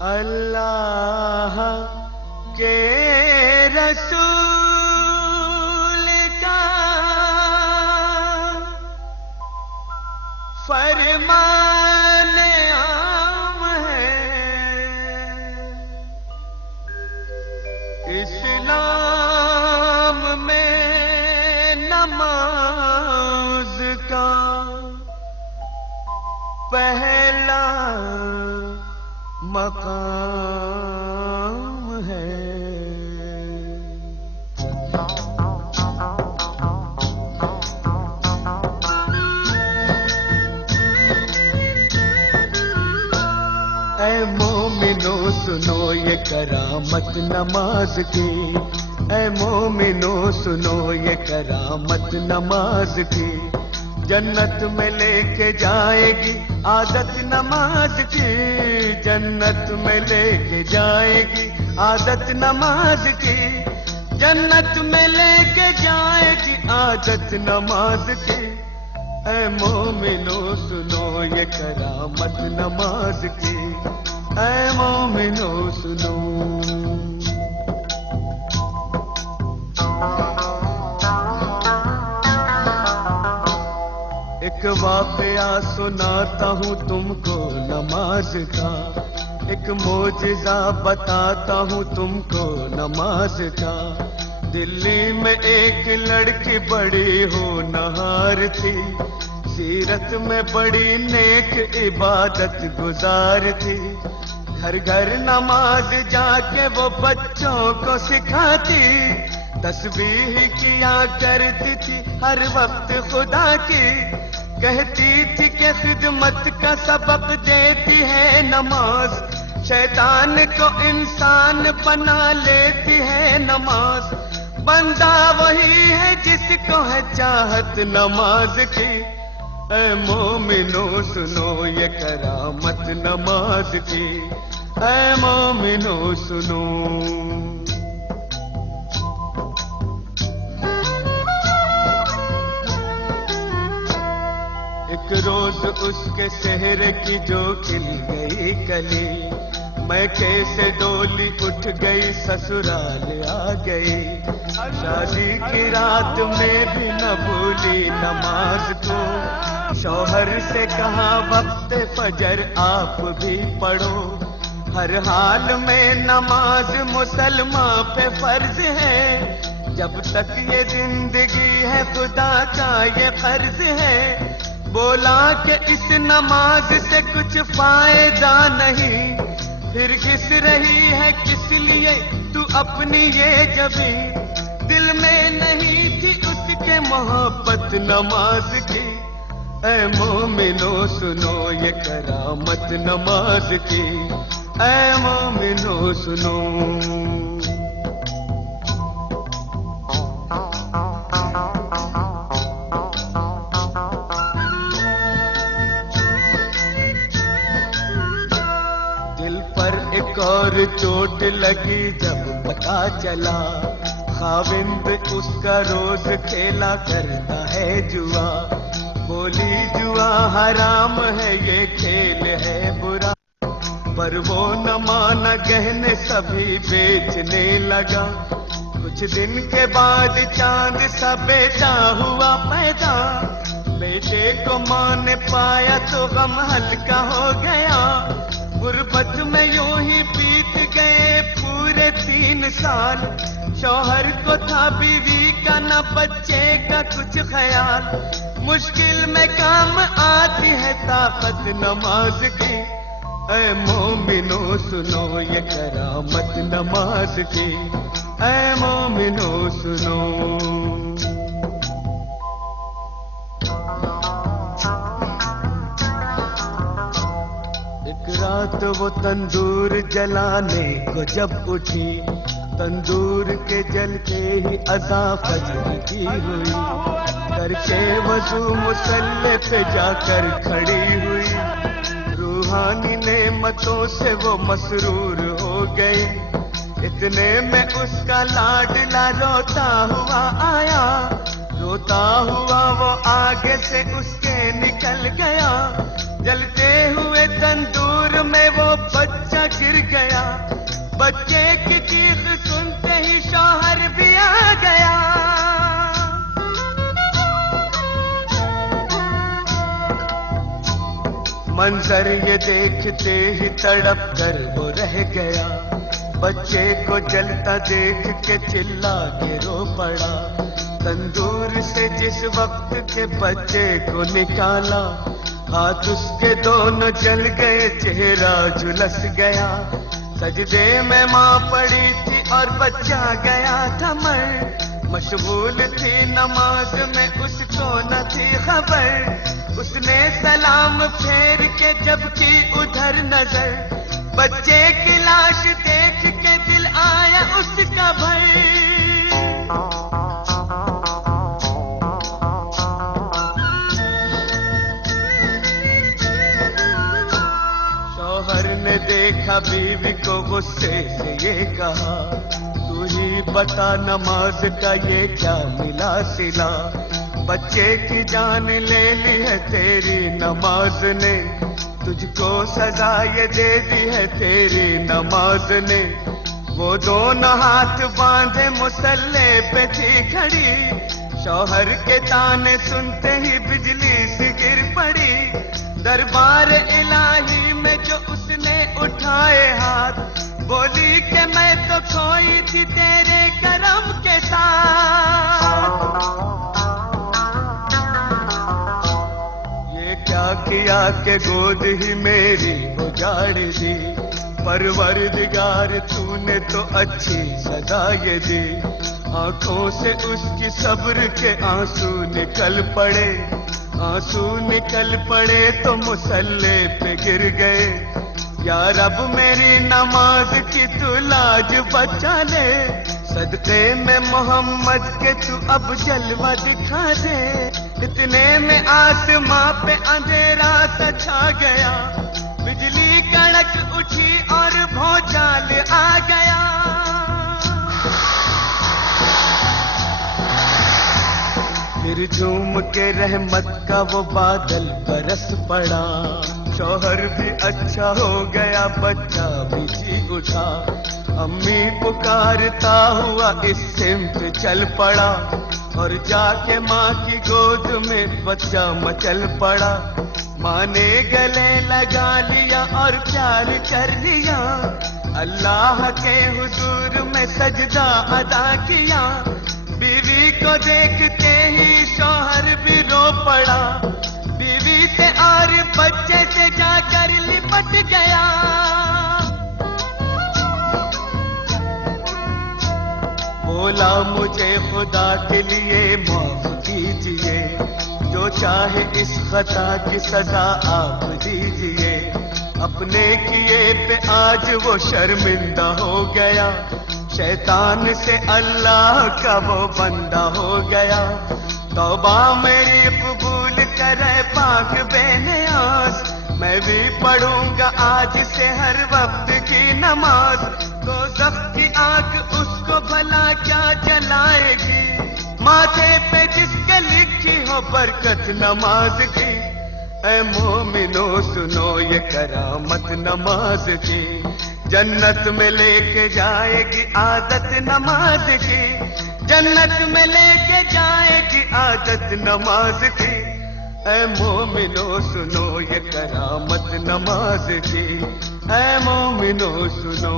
अल्लाह के रसूल का फरमान आम है, इस्लाम में नमाज का पहला मकाम है। ऐ मोमिनो सुनो ये करामत नमाज की, ऐ मोमिनो सुनो ये करामत नमाज की। जन्नत में लेके जाएगी आदत नमाज की, जन्नत में लेके जाएगी आदत नमाज की, जन्नत में लेके जाएगी आदत नमाज की। ऐ मोमिनो सुनो ये करामत नमाज की, ऐ मोमिनो सुनो। एक वाकया सुनाता हूँ तुमको नमाज का, एक मोजिज़ा बताता हूँ तुमको नमाज का। दिल्ली में एक लड़की बड़ी होनहार थी, सीरत में बड़ी नेक इबादत गुजार थी। घर घर नमाज जाके वो बच्चों को सिखाती, तस्बीह किया करती थी हर वक्त खुदा की। कहती थी कि खिदमत का सबक देती है नमाज, शैतान को इंसान बना लेती है नमाज। बंदा वही है जिसको है चाहत नमाज की। ऐ मोमिनो सुनो ये करामत नमाज की, ऐ मोमिनो सुनो। एक रोज उसके शहर की जो खिल गई कली, मैं कैसे डोली उठ गई ससुराल आ गई। शादी की रात में भी न भूली नमाज को, शौहर से कहा वक्त फजर आप भी पढ़ो। हर हाल में नमाज मुसलमान पे फर्ज है, जब तक ये जिंदगी है खुदा का ये कर्ज है। बोला कि इस नमाज से कुछ फायदा नहीं, फिर किस रही है किस लिए तू अपनी ये जबी। दिल में नहीं थी उसके मोहब्बत नमाज की। ऐ मोमिनो सुनो ये करामत नमाज की, ऐ मोमिनो सुनो। एक और चोट लगी जब पता चला, खाविंद उसका रोज खेला करता है जुआ। बोली जुआ हराम है ये खेल है बुरा, पर वो न माना गहने सभी बेचने लगा। कुछ दिन के बाद चांद सा बेटा हुआ पैदा, बेटे को मां ने पाया तो गम हल्का हो गया। गुर्बत में यूं ही बीत गए पूरे 3 साल, शौहर को था बीवी का न बच्चे का कुछ ख्याल। मुश्किल में काम आती है ताकत नमाज की। ऐ मोमिनो सुनो ये करामत नमाज की, ऐ मोमिनो सुनो। रात वो तंदूर जलाने को जब उठी, तंदूर के जलते ही अज़ा फज्र की हुई। करके वज़ू मुसल्ले पे जाकर खड़ी हुई, रूहानी नेमतों से वो मसरूर हो गई। इतने में उसका लाडला रोता हुआ आया, रोता हुआ वो आगे से उसके निकल गया। जलते हुए तंदूर में वो बच्चा गिर गया। बच्चे की चीख सुनते ही शौहर भी आ गया। मंजर ये देखते ही तड़प कर वो रह गया। बच्चे को जलता देख के चिल्ला के रो पड़ा। तंदूर से जिस वक्त के बच्चे को निकाला, हाथ उसके दोनों जल गए, चेहरा झुलस गया। सजदे में माँ पड़ी थी और बच्चा गया था मर। मशगूल थी नमाज में, उसको न थी खबर। उसने सलाम फेर के जब की उधर नजर, बच्चे की लाश देख के दिल आया उसका भर। शौहर ने देखा बीवी को गुस्से से ये कहा, तू ही बता नमाज का ये क्या मिला सिला। बच्चे की जान ले ली है तेरी नमाज ने, तुझको सजा ये दे दी है तेरी नमाज ने। वो दोनों हाथ बांधे मुसल्ले पे थी खड़ी, शौहर के ताने सुनते ही बिजली सी गिर पड़ी। दरबार इलाही में जो उसने उठाए हाथ, बोली कि मैं तो खोई थी तेरे करम के साथ। ये क्या किया कि गोद ही मेरी उजाड़ दी, परवरदिगार तूने तो अच्छी सजा ये दी। आंखों से उसकी सब्र के आंसू निकल पड़े, आंसू निकल पड़े तो मुसल्ले पे गिर गए। या रब मेरी नमाज की तू लाज बचा ले, सदके में मोहम्मद के तू अब जलवा दिखा दे। इतने में आसमां पे अंधेरा सा छा गया, बिजली कड़क उठी और भौचाल आ गया। फिर झूम के रहमत का वो बादल बरस पड़ा। शौहर भी अच्छा हो गया, बच्चा भी जी उठा। अम्मी पुकारता हुआ इस सिमत चल पड़ा, और जाके माँ की गोद में बच्चा मचल पड़ा। माँ ने गले लगा लिया और प्यार कर लिया, अल्लाह के हुजूर में सजदा अदा किया। बीवी को देखते ही शौहर भी रो पड़ा, बीवी से और बच्चे से जाकर लिपट गया। बोला मुझे खुदा के लिए माफ कीजिए, जो चाहे इस खता की सजा आप दीजिए। अपने किए पे आज वो शर्मिंदा हो गया, शैतान से अल्लाह का वो बंदा हो गया। तौबा मेरी कबूल करे पाक बेनियाज, मैं भी पढ़ूंगा आज से हर वक्त की नमाज। दोज़ख की आग उसको भला क्या जलाएगी, माथे पे जिसके लिखी हो बरकत नमाज की। ऐ मोमिनो सुनो ये करामत नमाज की, जन्नत में लेके जाएगी आदत नमाज की। जन्नत में लेके जाएगी आदत नमाज की। ऐ मोमिनो सुनो ये करामत नमाज की, ऐ मोमिनो सुनो।